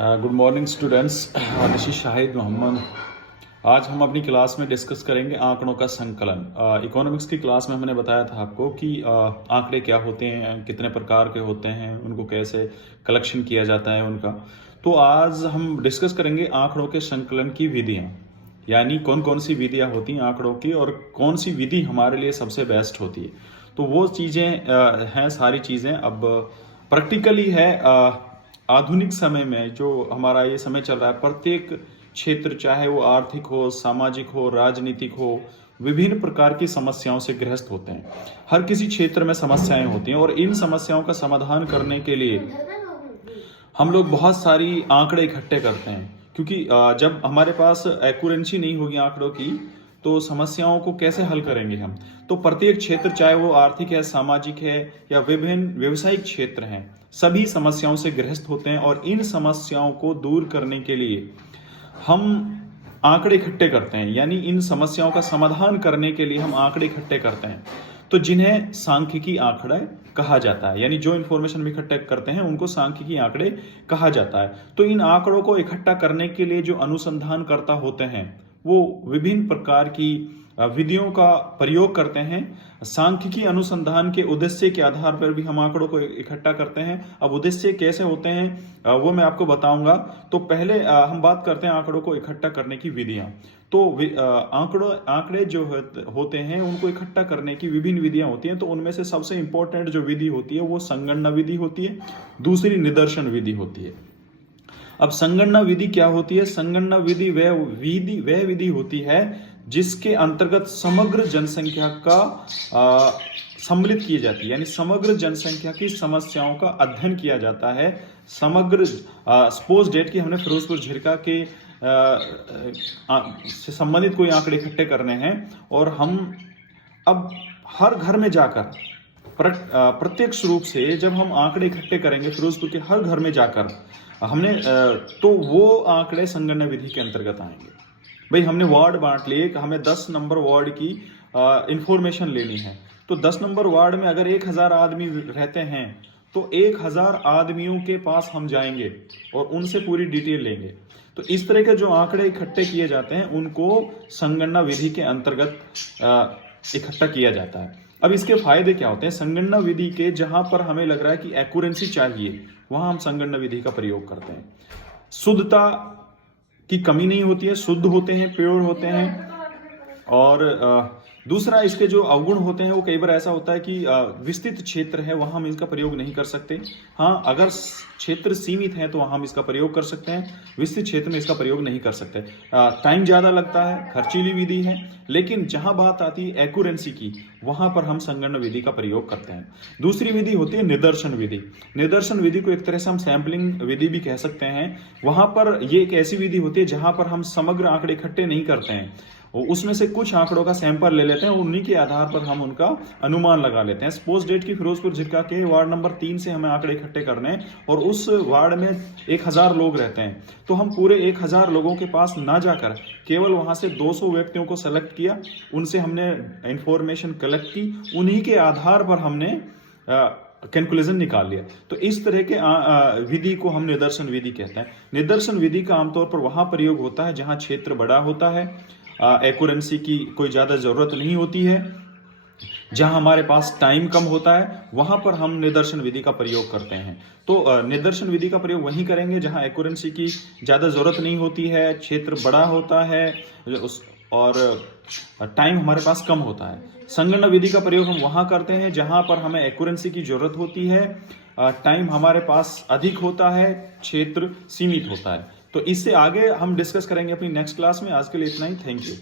Good morning students. This is Shahid Mohammad. आज हम अपनी क्लास में डिस्कस करेंगे आंकड़ों का संकलन। इकोनॉमिक्स की क्लास में हमने बताया था आपको कि आंकड़े क्या होते हैं, कितने प्रकार के होते हैं, उनको कैसे कलेक्शन किया जाता है उनका। तो आज हम डिस्कस करेंगे आंकड़ों के संकलन की विधियाँ, यानी कौन कौन सी विधियाँ होती हैं आंकड़ों की और कौन सी विधि हमारे लिए सबसे बेस्ट होती है। तो वो चीज़ें हैं, सारी चीज़ें अब प्रैक्टिकली है। आधुनिक समय में जो हमारा ये समय चल रहा है, प्रत्येक क्षेत्र चाहे वो आर्थिक हो, सामाजिक हो, राजनीतिक हो, विभिन्न प्रकार की समस्याओं से ग्रस्त होते हैं। हर किसी क्षेत्र में समस्याएं होती हैं और इन समस्याओं का समाधान करने के लिए हम लोग बहुत सारी आंकड़े इकट्ठे करते हैं, क्योंकि जब हमारे पास एक्यूरेंसी नहीं होगी आंकड़ों की तो समस्याओं को कैसे हल करेंगे हम। तो प्रत्येक क्षेत्र चाहे वो आर्थिक है, सामाजिक है या विभिन्न व्यवसायिक क्षेत्र हैं, सभी समस्याओं से ग्रस्त होते हैं और इन समस्याओं को दूर करने के लिए हम आंकड़े इकट्ठे करते हैं, यानी इन समस्याओं का समाधान करने के लिए हम आंकड़े इकट्ठे करते हैं, तो जिन्हें सांख्यिकी आंकड़े कहा जाता है। यानी जो इन्फॉर्मेशन हम इकट्ठे करते हैं उनको सांख्यिकी आंकड़े कहा जाता है। तो इन आंकड़ों को इकट्ठा करने के लिए जो अनुसंधानकर्ता होते हैं वो विभिन्न प्रकार की विधियों का प्रयोग करते हैं। सांख्यिकी अनुसंधान के उद्देश्य के आधार पर भी हम आंकड़ों को इकट्ठा करते हैं। अब उद्देश्य कैसे होते हैं वो मैं आपको बताऊंगा। तो पहले हम बात करते हैं आंकड़ों को इकट्ठा करने की विधियां। तो आंकड़े जो होते हैं उनको इकट्ठा करने की विभिन्न विधियां होती हैं। तो उनमें से सबसे इंपॉर्टेंट जो विधि होती है वो संगणना विधि होती है, दूसरी निदर्शन विधि होती है। अब संगणना विधि क्या होती है? संगणना विधि वह विधि होती है जिसके अंतर्गत समग्र जनसंख्या का सम्मिलित की जाती है, यानी समग्र जनसंख्या की समस्याओं का अध्ययन किया जाता है। समग्र सपोज डेट की हमने फिरोजपुर झिरका के से संबंधित कोई आंकड़े इकट्ठे करने हैं और हम अब हर घर में जाकर प्रत्यक्ष रूप से जब हम आंकड़े इकट्ठे करेंगे फिरोजपुर के हर घर में जाकर हमने तो वो आंकड़े संगणना विधि के अंतर्गत आएंगे। भाई हमने वार्ड बांट लिए, हमें 10 नंबर वार्ड की इंफॉर्मेशन लेनी है। तो 10 नंबर वार्ड में अगर 1000 आदमी रहते हैं तो 1000 आदमियों के पास हम जाएंगे और उनसे पूरी डिटेल लेंगे। तो इस तरह के जो आंकड़े इकट्ठे किए जाते हैं उनको संगणना विधि के अंतर्गत इकट्ठा किया जाता है। अब इसके फायदे क्या होते हैं? संगणना विधि के जहां पर हमें लग रहा है कि एक्यूरेंसी चाहिए वहां हम संगणना विधि का प्रयोग करते हैं। शुद्धता की कमी नहीं होती है, शुद्ध होते हैं, प्योर होते हैं। और दूसरा इसके जो अवगुण होते हैं वो कई बार ऐसा होता है कि विस्तृत क्षेत्र है वहां हम इसका प्रयोग नहीं कर सकते। हाँ, अगर क्षेत्र सीमित है तो वहां हम इसका प्रयोग कर सकते हैं, विस्तृत क्षेत्र में इसका प्रयोग नहीं कर सकते। टाइम ज्यादा लगता है, खर्चीली विधि है। लेकिन जहां बात आती है एक्यूरेंसी की वहां पर हम संगणना विधि का प्रयोग करते हैं। दूसरी विधि होती है निदर्शन विधि। निदर्शन विधि को एक तरह से हम सैंपलिंग विधि भी कह सकते हैं। वहां पर ये एक ऐसी विधि होती है जहां पर हम समग्र आंकड़े इकट्ठे नहीं करते हैं, उसमें से कुछ आंकड़ों का सैंपल ले लेते हैं, उन्हीं के आधार पर हम उनका अनुमान लगा लेते हैं। सपोज डेट की फिरोजपुर झिरका के वार्ड नंबर 3 से हमें आंकड़े इकट्ठे करने हैं और उस वार्ड में 1000 लोग रहते हैं। तो हम पूरे 1000 लोगों के पास ना जाकर केवल वहां से 200 व्यक्तियों को सेलेक्ट किया, उनसे हमने इंफॉर्मेशन कलेक्ट की, उन्हीं के आधार पर हमने कैलकुलेशन निकाल लिया। तो इस तरह के विधि को हम निदर्शन विधि कहते हैं। निदर्शन विधि का आमतौर पर वहां प्रयोग होता है जहां क्षेत्र बड़ा होता है, एक्यूरेंसी की कोई ज्यादा जरूरत नहीं होती है, जहां हमारे पास टाइम कम होता है, वहां पर हम निदर्शन विधि का प्रयोग करते हैं। तो निदर्शन विधि का प्रयोग वहीं करेंगे जहां एक्यूरेंसी की ज्यादा जरूरत नहीं होती है, क्षेत्र बड़ा होता है और टाइम हमारे पास कम होता है। संगणना विधि का प्रयोग हम वहां करते हैं जहां पर हमें एक्यूरेंसी की जरूरत होती है, टाइम हमारे पास अधिक होता है, क्षेत्र सीमित होता है। तो इससे आगे हम डिस्कस करेंगे अपनी नेक्स्ट क्लास में। आज के लिए इतना ही। Thank you.